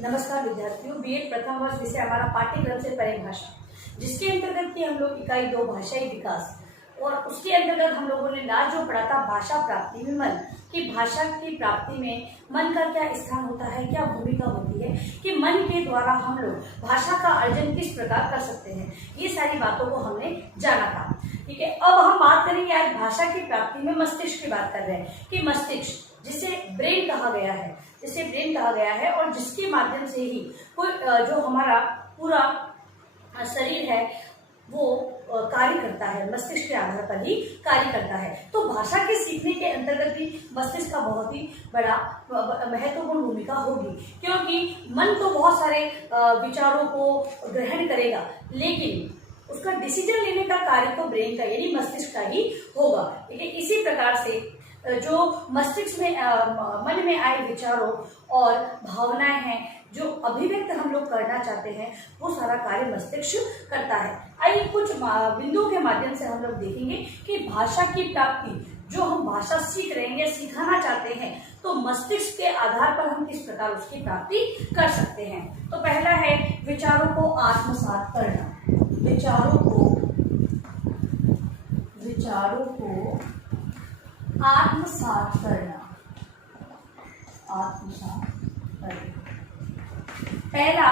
नमस्कार विद्यार्थियों, बीएड प्रथम वर्ष विषय हमारा पाठ्यक्रम से परिभाषा, जिसके अंतर्गत की हम लोग इकाई 2 भाषाई विकास और उसके अंतर्गत हम लोगों ने लास्ट जो पढ़ा था भाषा प्राप्ति में मन कि भाषा की प्राप्ति में मन का क्या स्थान होता है, क्या भूमिका होती है, कि मन के द्वारा हम लोग भाषा का अर्जन किस प्रकार कर सकते हैं। ये सारी बातों को हमने जाना था। ठीक है, अब हम बात करेंगे आज भाषा की प्राप्ति में मस्तिष्क की बात कर रहे हैं कि मस्तिष्क जिसे ब्रेन कहा गया है और जिसके माध्यम से ही कोई जो हमारा पूरा शरीर है वो कार्य करता है, मस्तिष्क के आधार पर ही कार्य करता है। तो भाषा के सीखने के अंतर्गत भी मस्तिष्क का बहुत ही बड़ा महत्वपूर्ण भूमिका होगी, क्योंकि मन तो बहुत सारे विचारों को ग्रहण करेगा, लेकिन उसका डिसीजन लेने का कार्य तो ब्रेन का यानी मस्तिष्क का ही होगा। ठीक है, इसी प्रकार से जो मस्तिष्क में मन में आए विचारों और भावनाएं हैं जो अभिव्यक्त हम लोग करना चाहते हैं, वो सारा कार्य मस्तिष्क करता है। आइए कुछ बिंदुओं के माध्यम से हम लोग देखेंगे कि भाषा की प्राप्ति, जो हम भाषा सीख रहे हैं या सिखाना चाहते हैं, तो मस्तिष्क के आधार पर हम किस प्रकार उसकी प्राप्ति कर सकते हैं। तो पहला है विचारों को आत्मसात करना। विचारों को आत्मसात करना। पहला,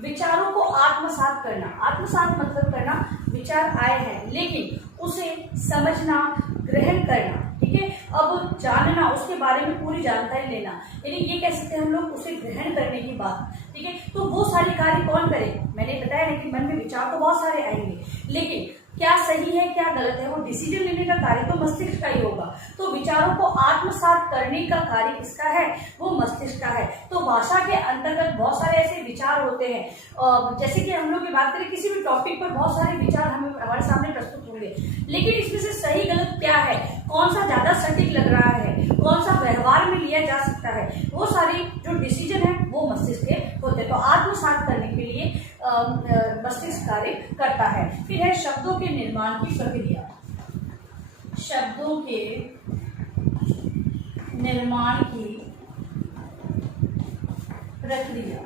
विचारों को आत्मसात करना। आत्मसात मतलब करना, विचार आए हैं लेकिन उसे समझना, ग्रहण करना। ठीक है, अब जानना, उसके बारे में पूरी जानकारी लेना, यानी ये कह सकते हैं हम लोग उसे ग्रहण करने की बात। ठीक है, तो वो सारे कार्य कौन करे? मैंने बताया ना कि मन में विचार तो बहुत सारे आएंगे, लेकिन क्या सही है क्या गलत है वो डिसीजन लेने का कार्य तो मस्तिष्क का ही होगा। तो विचारों को आत्मसात करने का कार्य किसका है? वो मस्तिष्क का है। तो भाषा के अंतर्गत बहुत सारे ऐसे विचार होते हैं, जैसे कि हम लोग की बात करें किसी भी टॉपिक पर बहुत सारे विचार हमारे सामने प्रस्तुत होंगे, लेकिन इसमें से सही गलत क्या है, कौन सा ज्यादा सटीक लग रहा है, कौन सा व्यवहार में लिया जा सकता है, वो सारी जो डिसीजन है वो मस्तिष्क के होते हैं। तो आत्मसात करने के लिए मस्तिष्क कार्य करता है। फिर है शब्दों के निर्माण की प्रक्रिया। शब्दों के निर्माण की प्रक्रिया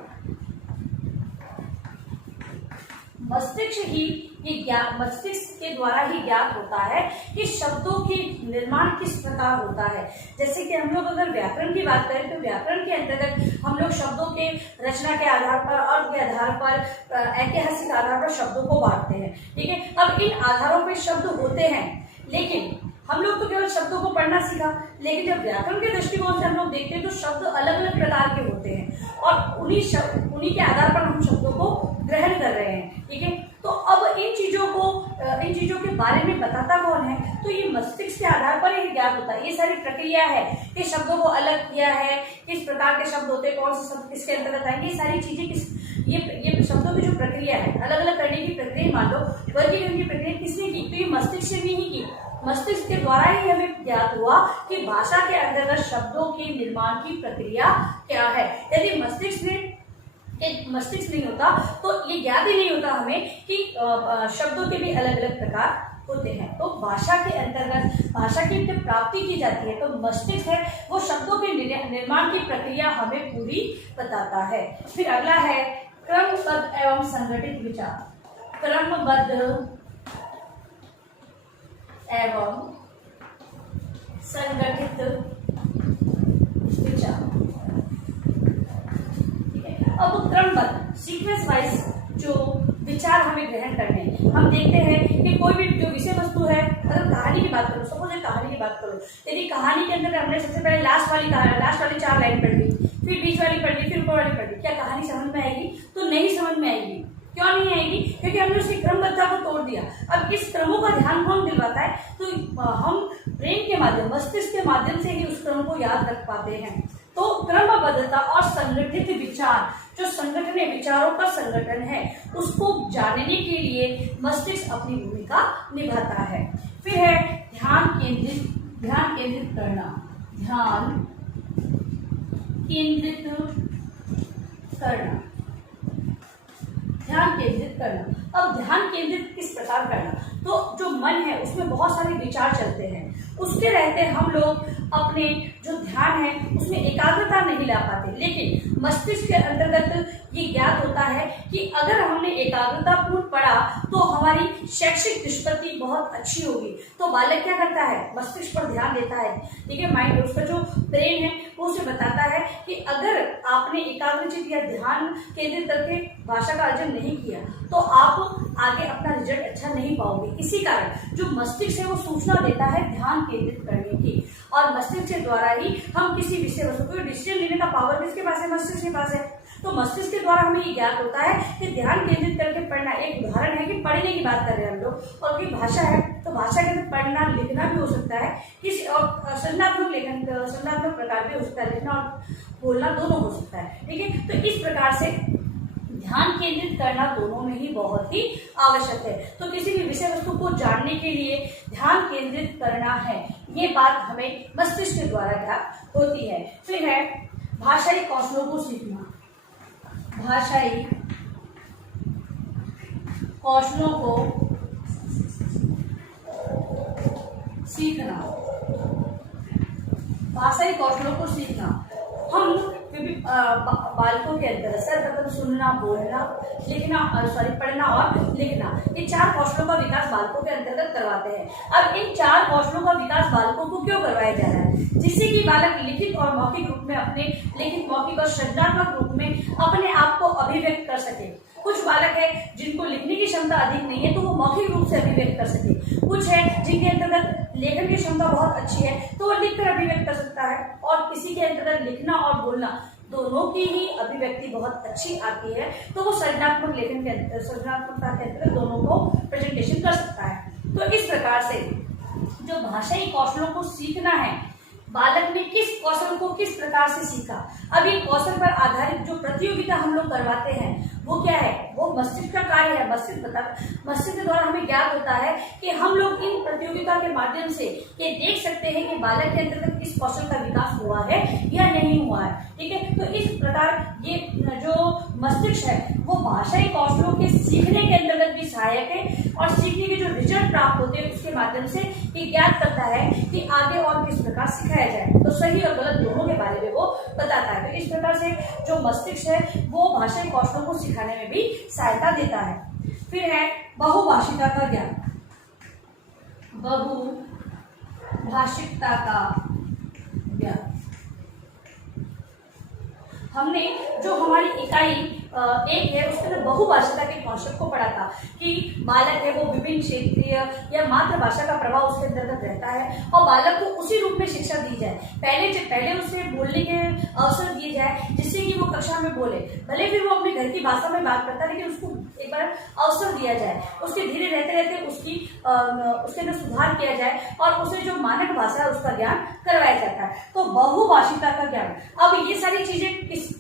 मस्तिष्क के द्वारा ही ज्ञात होता है कि शब्दों के निर्माण किस प्रकार होता है। जैसे कि हम लोग अगर व्याकरण की बात करें तो व्याकरण के अंतर्गत हम लोग शब्दों के रचना के आधार पर, अर्थ के आधार पर, ऐतिहासिक आधार पर शब्दों को बांटते हैं। ठीक है, अब इन आधारों पर शब्द होते हैं, लेकिन हम लोग तो केवल शब्दों को पढ़ना सीखा, लेकिन जब व्याकरण के दृष्टिकोण से हम लोग देखते हैं तो शब्द अलग अलग प्रकार के होते हैं और उन्हीं के आधार पर हम शब्दों को ग्रहण कर रहे हैं। ठीक है, तो अब इन चीजों के बारे में बताता कौन है? तो ये मस्तिष्क के आधार पर ही ज्ञात होता है। ये सारी प्रक्रिया है कि शब्दों को अलग किया है, किस प्रकार के शब्द होते हैं, कौन से शब्द किसके अंतर्गत आएंगे, ये सारी चीजें ये शब्दों की जो प्रक्रिया है, अलग अलग करने की प्रक्रिया, मान लो वर्गीकरण की प्रक्रिया किसने की? तो ये मस्तिष्क से भी नहीं की, मस्तिष्क के द्वारा ही हमें ज्ञात हुआ कि भाषा के अंतर्गत शब्दों के निर्माण की प्रक्रिया क्या है। यदि मस्तिष्क नहीं होता तो ये ज्ञात ही नहीं होता हमें कि शब्दों के भी अलग अलग प्रकार होते हैं। तो भाषा के अंतर्गत भाषा की जब प्राप्ति की जाती है तो मस्तिष्क है वो शब्दों के निर्माण की प्रक्रिया हमें पूरी बताता है। फिर अगला है क्रमबद्ध एवं संगठित विचार। क्रमबद्ध एवं संगठित विचार। अब क्रमबद्ध सीक्वेंस वाइज जो विचार हमें ग्रहण करने हैं, हम देखते हैं कि कोई भी जो विषय वस्तु है, अगर कहानी की बात करो, सपोज एक कहानी की बात करो, यदि कहानी के अंदर हमने सबसे पहले लास्ट वाली 4 लाइन पढ़ ली, फिर बीच वाली पढ़ ली, फिर ऊपर वाली पढ़ ली, क्या कहानी समझ में आएगी? तो नहीं समझ में आएगी। क्यों नहीं आएगी? क्योंकि हमने उसकी क्रमबद्धता को तोड़ दिया। अब इस क्रमों का ध्यान कौन दिलवाता है? तो हम ब्रेन के माध्यम, मस्तिष्क के माध्यम से ही उस क्रम को याद रख पाते हैं। तो क्रमबद्धता और संगठित विचार, जो संगठन है, विचारों का संगठन है, उसको जानने के लिए मस्तिष्क अपनी भूमिका निभाता है। फिर है ध्यान केंद्रित करना। ध्यान केंद्रित करना। अब ध्यान केंद्रित किस प्रकार करना? तो जो मन है उसमें बहुत सारे विचार चलते हैं, उसके रहते हम लोग अपने जो ध्यान है उसमें एकाग्रता नहीं ला पाते। लेकिन मस्तिष्क के अंतर्गत ये ज्ञात होता है कि अगर हमने एकाग्रता पूर्ण पढ़ा तो हमारी शैक्षिक निष्पत्ति बहुत अच्छी होगी। तो बालक क्या करता है, मस्तिष्क पर ध्यान देता है। ठीक है, माइंड, उसका जो ब्रेन है वो उसे बताता है कि अगर आपने एकाग्रचित या ध्यान केंद्रित करके भाषा का अर्जन नहीं किया तो आप आगे अपना रिजल्ट अच्छा नहीं पाओगे। इसी कारण जो मस्तिष्क है वो सूचना देता है ध्यान केंद्रित करने की, और मस्तिष्क के द्वारा ही हम किसी विषय वस्तु को, डिसीजन लेने का पावर किसके पास है, मस्तिष्क के पास है। तो मस्तिष्क के द्वारा हमें ये ज्ञात होता है कि ध्यान केंद्रित करके पढ़ना। एक उदाहरण है कि पढ़ने की बात कर रहे हैं हम लोग, और कोई भाषा है तो भाषा के अंदर पढ़ना लिखना भी हो सकता है, किसी और सृजनात्मक लेखन, सृजनात्मक प्रकार भी हो सकता है, लिखना और बोलना दोनों हो सकता है। ठीक है, तो इस प्रकार से ध्यान केंद्रित करना दोनों में ही बहुत ही आवश्यक है। तो किसी भी विषय वस्तु को जानने के लिए ध्यान केंद्रित करना है, ये बात हमें मस्तिष्क के द्वारा ज्ञात होती है। फिर है भाषाई कौशलों को सीखना। भाषाई कौशलों को सीखना, भाषाई कौशलों को सीखना। हम बालकों के अंदर सर्वप्रथम सुनना, बोलना, लिखना, पढ़ना और लिखना, ये 4 कौशलों का विकास बालकों के अंतर्गत करवाते हैं। अब इन 4 कौशलों का विकास बालकों को क्यों करवाया जा रहा है, जिससे कि बालक लिखित और मौखिक रूप में, अपने लिखित, मौखिक और सृजनात्मक रूप में अपने आप को अभिव्यक्त कर सके। कुछ बालक है जिनको लिखने की क्षमता अधिक नहीं है तो वो मौखिक रूप से अभिव्यक्त कर सके, कुछ है जिनके अंतर्गत लेखन की क्षमता बहुत अच्छी है तो वो लिखकर अभिव्यक्त कर सकता है, और किसी के अंतर्गत लिखना और बोलना दोनों की ही अभिव्यक्ति बहुत अच्छी आती है तो वो सृजनात्मक लेखन के अंतर्गत, सृजनात्मकता के अंतर्गत दोनों को प्रेजेंटेशन कर सकता है। तो इस प्रकार से जो भाषाई कौशलों को सीखना है, बालक ने किस कौशल को किस प्रकार से सीखा। अब ये कौशल पर आधारित जो प्रतियोगिता हम लोग करवाते हैं वो क्या है, वो मस्तिष्क का कार्य है। मस्तिष्क के द्वारा हमें ज्ञात होता है कि हम लोग इन प्रतियोगिता के माध्यम से ये देख सकते हैं कि बालक के अंतर्गत किस कौशल का विकास हुआ है या नहीं हुआ है। ठीक है, तो इस प्रकार ये जो मस्तिष्क है वो भाषाई कौशलों के सीखने के अंतर्गत भी सहायक है, और सीखने के जो रिजल्ट प्राप्त होते हैं उसके माध्यम से ये ज्ञात करता है कि आगे और किस प्रकार सिखाया जाए, तो सही और गलत दोनों के बारे में वो बताता है। तो इस प्रकार से जो मस्तिष्क है वो भाषाई कौशलों को सिखाने में भी सहायता देता है। फिर है बहुभाषिता का ज्ञान। बहुभाषिकता का ज्ञान। हमने जो हमारी इकाई 1 है उसके अंदर बहुभाषिता के कॉन्सेप्ट को पढ़ा था कि बालक है वो विभिन्न क्षेत्रीय या मातृभाषा का प्रभाव उसके अंतर्गत रहता है और बालक को उसी रूप में शिक्षा दी जाए। पहले उसे बोलने के अवसर दिए जाए जिससे कि वो कक्षा में बोले, भले फिर वो अपने घर की भाषा में बात करता है लेकिन उसको एक बार अवसर दिया जाए, उसके धीरे रहते रहते उसके अंदर सुधार किया जाए और उसे जो मानक भाषा है उसका ज्ञान करवाया जाता है। तो बहुभाषिता का ज्ञान, अब ये सारी चीजें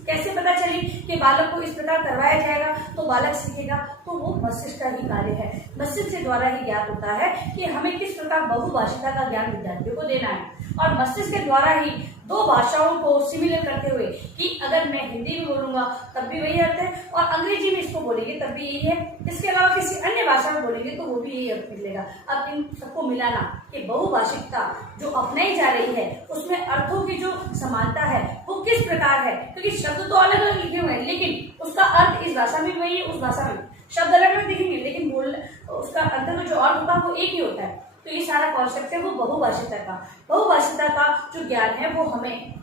कैसे पता चली कि बालक को इस प्रकार करवाया जाएगा तो बालक सीखेगा, तो वो मस्तिष्क का ही कार्य है। मस्तिष्क के द्वारा ही ज्ञात होता है कि हमें किस प्रकार बहुभाषिता का ज्ञान विद्यार्थियों को देना है, और मस्तिष्क के द्वारा ही 2 भाषाओं को सिमिलर करते हुए कि अगर मैं हिंदी में बोलूंगा तब भी वही अर्थ है और अंग्रेजी में इसको बोलेंगे तब भी यही है, इसके अलावा किसी अन्य भाषा में बोलेंगे तो वो भी यही अर्थ निकलेगा। अब इन सबको मिलाना कि बहुभाषिकता जो अपनाई जा रही है उसमें अर्थों की जो समानता है वो किस प्रकार है, क्योंकि शब्द तो अलग अलग लिखे हुए हैं लेकिन उसका अर्थ इस भाषा में वही है, उस भाषा में शब्द अलग अलग दिखेंगे लेकिन उसका अंतर में जो अर्थ होता है वो एक ही होता है। तो ये सारा कॉन्सेप्ट है वो बहुभाषिता का जो ज्ञान है वो हमें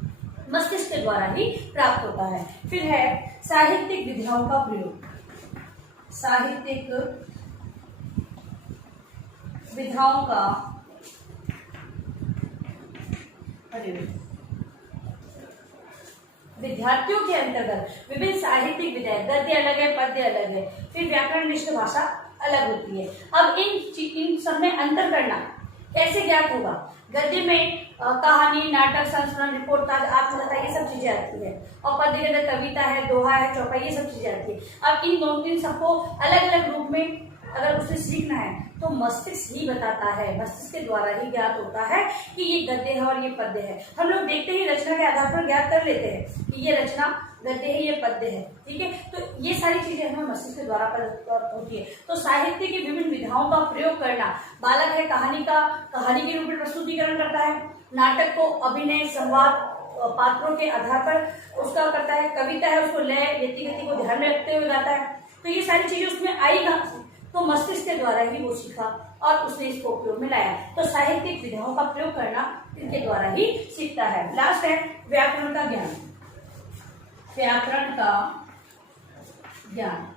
मस्तिष्क के द्वारा ही प्राप्त होता है। फिर है साहित्यिक विधियों का प्रयोग। साहित्यिक विधाओं का प्रयोग विद्यार्थियों के अंतर्गत विभिन्न साहित्यिक विधाएं, गद्य अलग है, पद्य अलग है, फिर व्याकरण निष्ठ भाषा अलग होती है। अब इन सब में अंतर करना कैसे ज्ञात होगा? गद्य में कहानी, नाटक, संस्मरण, रिपोर्ट, आत्मकथा ये सब चीजें आती है और पद्य के अंदर कविता है, दोहा है, चौपाई ये सब चीजें आती है। अब इन सबको अलग अलग रूप में अगर उसे सीखना है तो मस्तिष्क ही बताता है, मस्तिष्क के द्वारा ही ज्ञात होता है कि ये गद्य है और ये पद्य है। हम लोग देखते ही रचना के आधार पर ज्ञात कर लेते हैं कि ये रचना गद्य है, ये पद्य है। ठीक है, तो ये सारी चीजें हमें मस्तिष्क के द्वारा होती है। तो साहित्य की विभिन्न विधाओं का प्रयोग करना, बालक है कहानी के रूप में प्रस्तुतिकरण करता है, नाटक को अभिनय, संवाद पात्रों के आधार पर उसका करता है। कविता है, उसको लय यति गति को ध्यान में रखते हुए गाता है। तो ये सारी चीजें उसमें आई कहाँ से? तो मस्तिष्क के द्वारा ही वो सीखा और उसने इसको उपयोग में लाया। तो साहित्यिक विधाओं का प्रयोग करना इनके द्वारा ही सीखता है। लास्ट है व्याकरण का ज्ञान। व्याकरण का ज्ञान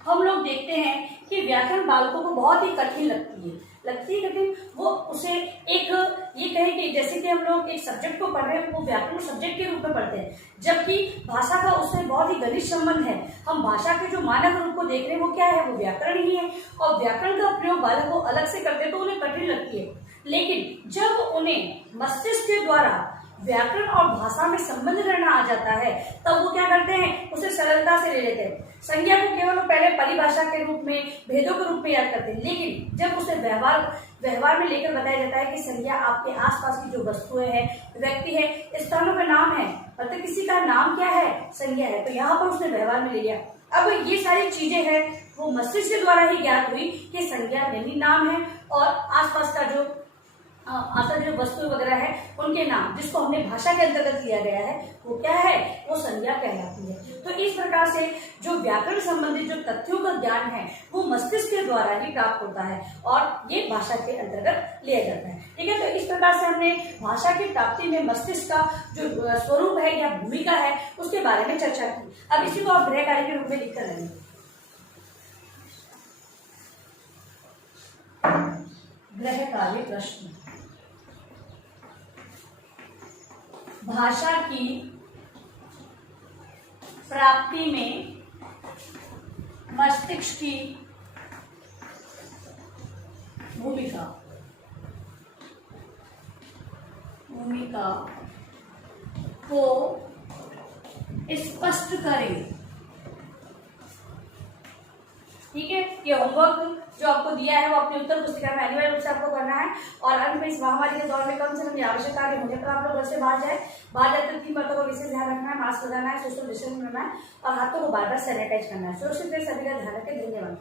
हम लोग देखते हैं कि व्याकरण बालकों को बहुत ही कठिन लगती है कठिन। वो उसे एक ये कहें कि जैसे कि हम लोग एक सब्जेक्ट को पढ़ रहे हैं, वो व्याकरण सब्जेक्ट के रूप में पढ़ते हैं, जबकि भाषा का उससे बहुत ही घनिष्ठ संबंध है। हम भाषा के जो मानक रूप को देख रहे हैं वो क्या है? वो व्याकरण ही है। और व्याकरण का प्रयोग बालक को अलग से करते हैं तो उन्हें कठिन लगती है। लेकिन जब उन्हें मस्तिष्क के द्वारा व्याकरण और भाषा में संबंध करना आ जाता है, तब वो क्या करते हैं? उसे सरलता से ले लेते हैं। संज्ञा को केवल पहले परिभाषा के रूप में, भेदों के रूप में याद करते हैं, लेकिन जब उसे व्यवहार में लेकर बताया जाता है कि संज्ञा आपके आसपास की जो वस्तुएं हैं, व्यक्ति है, स्थानों का नाम है, मतलब किसी का नाम क्या है? संज्ञा है। तो यहाँ पर उसने व्यवहार में ले लिया। अब ये सारी चीजें हैं वो मस्तिष्क के द्वारा ही ज्ञात हुई कि संज्ञा यानी नाम है और आसपास का जो वस्तु वगैरह है उनके नाम, जिसको हमने भाषा के अंतर्गत लिया गया है, वो क्या है? वो संज्ञा कहलाती है। तो इस प्रकार से जो व्याकरण संबंधित जो तथ्यों का ज्ञान है वो मस्तिष्क के द्वारा ही प्राप्त होता है और ये भाषा के अंतर्गत लिया जाता है। ठीक है, तो इस प्रकार से हमने भाषा की प्राप्ति में मस्तिष्क का जो स्वरूप है या भूमिका है उसके बारे में चर्चा की। अब इसी को आप गृह कार्य के रूप में लिख कर लेंगे। गृह कार्य प्रश्न। भाषा की प्राप्ति में मस्तिष्क की भूमिका को स्पष्ट करें। ठीक है, ये होमवर्क जो आपको दिया है वो अपनी उत्तर पुस्तिका में अनिवार्य रूप से आपको करना है। और अंत में इस महामारी के दौर में कम से कम ये आवश्यकता के होने पर आप लोग घर से बाहर जाए। बाहर जाते 3 बातों का विशेष ध्यान रखना है, मास्क लगाना है, सोशल डिस्टेंस करना है और हाथों को बार बार सैनिटाइज करना है। सुरक्षित रहे, सभी का ध्यान रखें। धन्यवाद।